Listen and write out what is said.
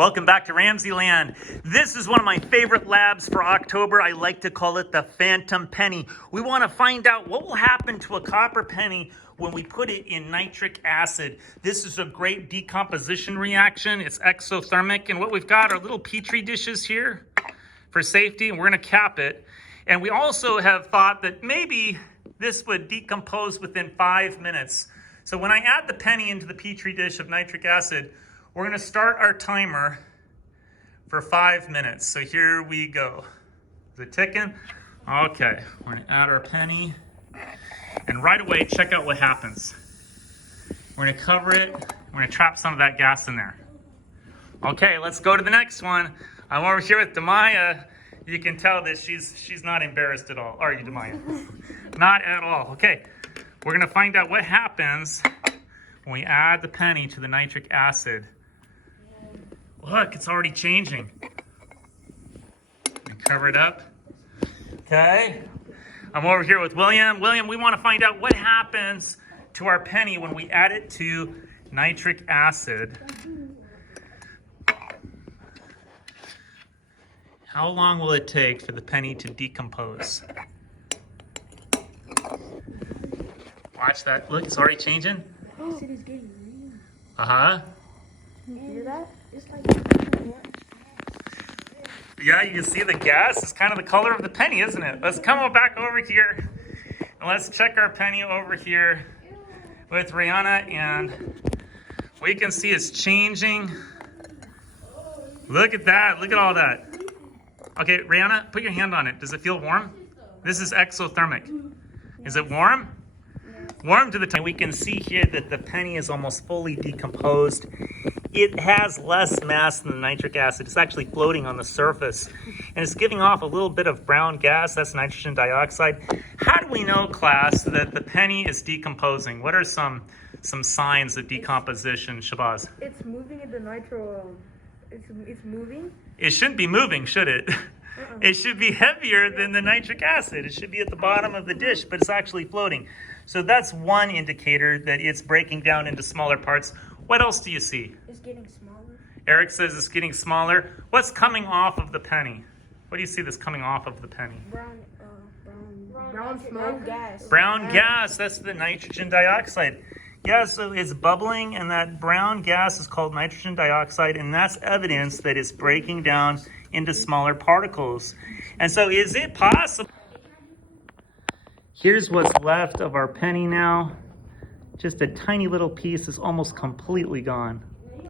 Welcome back to RamZland. This is one of my favorite labs for October. I like to call it the Phantom Penny. We want to find out what will happen to a copper penny when we put it in nitric acid. This is a great decomposition reaction. It's exothermic, and what we've got are little petri dishes here for safety, and we're going to cap it. And we also have thought that maybe this would decompose within 5 minutes. So when I add the penny into the petri dish of nitric acid, we're going to start our timer for 5 minutes. So here we go. Is it ticking? Okay, we're going to add our penny. And right away, check out what happens. We're going to cover it. We're going to trap some of that gas in there. Okay, let's go to the next one. I'm over here with Demaya. You can tell that she's not embarrassed at all. Are you, Demaya? Not at all. Okay, we're going to find out what happens when we add the penny to the nitric acid. Look, it's already changing. And cover it up. Okay. I'm over here with William. William, we want to find out what happens to our penny when we add it to nitric acid. How long will it take for the penny to decompose? Watch that. Look, it's already changing. Uh-huh. Can you hear that? It's like... Yeah, you can see the gas is kind of the color of the penny, isn't it? Let's come back over here and let's check our penny over here with Rihanna, and we can see it's changing. Look at that. Look at all that. Okay, Rihanna, put your hand on it. Does it feel warm? This is exothermic. Is it warm? Warm to the time. We can see here that the penny is almost fully decomposed. It has less mass than the nitric acid. It's actually floating on the surface, and it's giving off a little bit of brown gas. That's nitrogen dioxide. How do we know, class, that the penny is decomposing? What are some signs of decomposition, Shabazz? It's moving in the nitro. It's moving. It shouldn't be moving, should it? It should be heavier than the nitric acid. It should be at the bottom of the dish, but it's actually floating. So that's one indicator that it's breaking down into smaller parts. What else do you see? It's getting smaller. Eric says it's getting smaller. What's coming off of the penny? What do you see that's coming off of the penny? Brown smoke gas. Brown gas, that's the nitrogen dioxide. Yeah, so it's bubbling, and that brown gas is called nitrogen dioxide, and that's evidence that it's breaking down into smaller particles. And so is it possible? Here's what's left of our penny now. Just a tiny little piece is almost completely gone.